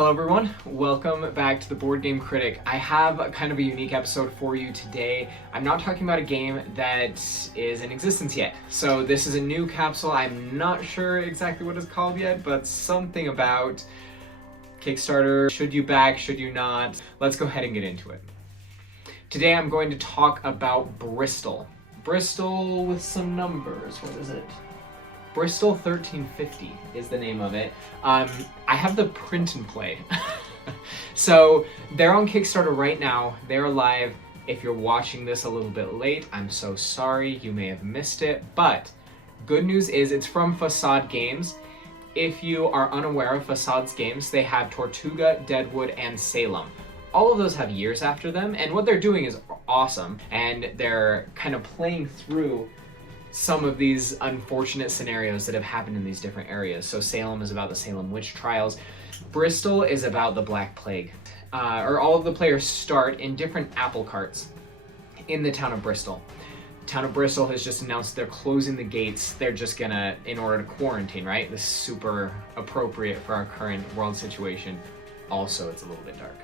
Hello everyone, welcome back to the Board Game Critic. I have kind of a unique episode for you today. I'm not talking about a game that is in existence yet. So this is a new capsule. I'm not sure exactly what it's called yet, but something about Kickstarter. Should you back, should you not? Let's go ahead and get into it. Today I'm going to talk about Bristol. Bristol with some numbers. What is it? Bristol 1350 is the name of it. I have the print and play. So they're on Kickstarter right now. They're live. If you're watching this a little bit late, I'm so sorry. You may have missed it. But good news is it's from Facade Games. If you are unaware of Facade Games, they have Tortuga, Deadwood, and Salem. All of those have years after them, and what they're doing is awesome. And they're kind of playing through some of these unfortunate scenarios that have happened in these different areas. So Salem is about the Salem witch trials. Bristol is about the Black Plague. All of the players start in different apple carts in the town of Bristol. Town of Bristol has just announced they're closing the gates. They're just gonna, in order to quarantine, right? This is super appropriate for our current world situation. Also, it's a little bit dark.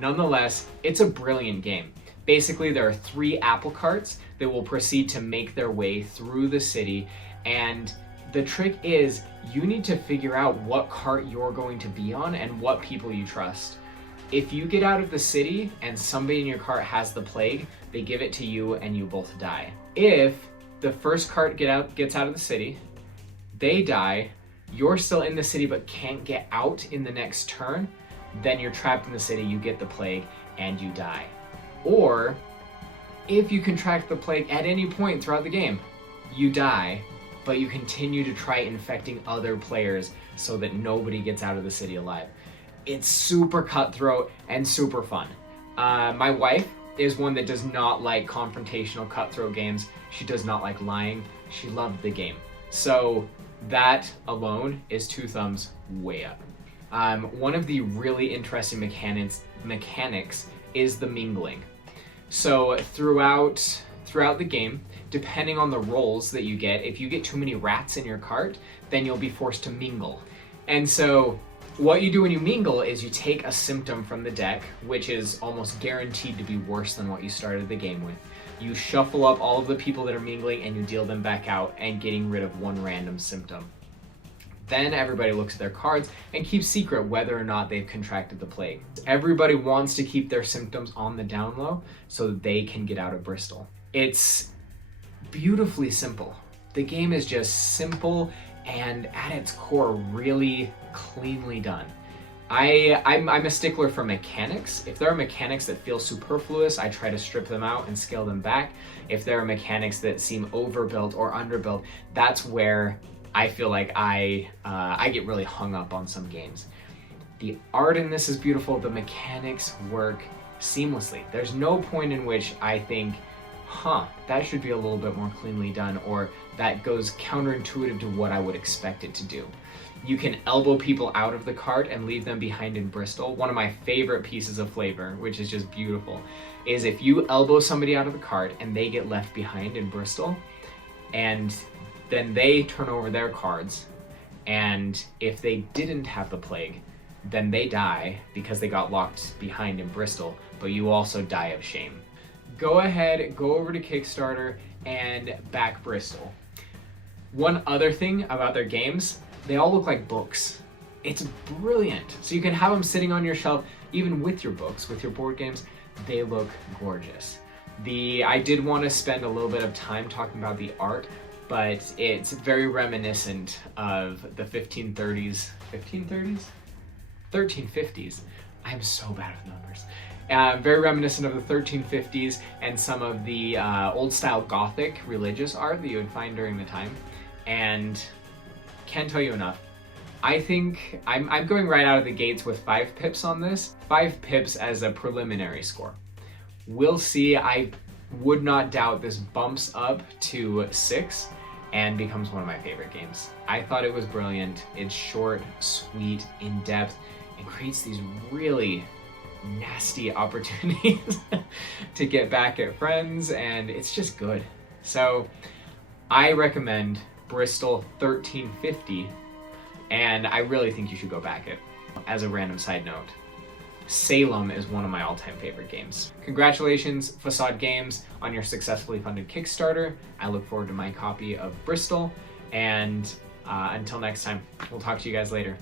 Nonetheless, it's a brilliant game. Basically, there are 3 apple carts that will proceed to make their way through the city, and the trick is you need to figure out what cart you're going to be on and what people you trust. If you get out of the city and somebody in your cart has the plague, they give it to you and you both die. If the first cart gets out of the city, they die, you're still in the city but can't get out in the next turn, then you're trapped in the city, you get the plague, and you die. Or, if you contract the plague at any point throughout the game, you die, but you continue to try infecting other players so that nobody gets out of the city alive. It's super cutthroat and super fun. My wife is one that does not like confrontational cutthroat games. She does not like lying. She loved the game. So that alone is 2 thumbs way up. One of the really interesting mechanics is the mingling. So throughout the game, depending on the rolls that you get, if you get too many rats in your cart, then you'll be forced to mingle. And so what you do when you mingle is you take a symptom from the deck, which is almost guaranteed to be worse than what you started the game with. You shuffle up all of the people that are mingling and you deal them back out and getting rid of 1 random symptom. Then everybody looks at their cards and keeps secret whether or not they've contracted the plague. Everybody wants to keep their symptoms on the down low so that they can get out of Bristol. It's beautifully simple. The game is just simple and at its core really cleanly done. I'm a stickler for mechanics. If there are mechanics that feel superfluous, I try to strip them out and scale them back. If there are mechanics that seem overbuilt or underbuilt, that's where I feel like I get really hung up on some games. The art in this is beautiful. The mechanics work seamlessly. There's no point in which I think, that should be a little bit more cleanly done, or that goes counterintuitive to what I would expect it to do. You can elbow people out of the cart and leave them behind in Bristol. One of my favorite pieces of flavor, which is just beautiful, is if you elbow somebody out of the cart and they get left behind in Bristol, and then they turn over their cards, and if they didn't have the plague, then they die because they got locked behind in Bristol, but you also die of shame. Go ahead, go over to Kickstarter and back Bristol. One other thing about their games, they all look like books. It's brilliant. So you can have them sitting on your shelf, even with your books, with your board games. They look gorgeous. I did want to spend a little bit of time talking about the art, but it's very reminiscent of the 1530s? 1350s. I'm so bad with numbers. Very reminiscent of the 1350s and some of the old style Gothic religious art that you would find during the time. And can't tell you enough. I think I'm going right out of the gates with 5 pips on this. 5 pips as a preliminary score. We'll see. I would not doubt this bumps up to 6 and becomes one of my favorite games. I thought it was brilliant. It's short, sweet, in-depth, and creates these really nasty opportunities to get back at friends, and it's just good. So I recommend Bristol 1350, and I really think you should go back it. As a random side note, Salem is one of my all-time favorite games. Congratulations, Facade Games, on your successfully funded Kickstarter. I look forward to my copy of Bristol, and until next time, we'll talk to you guys later.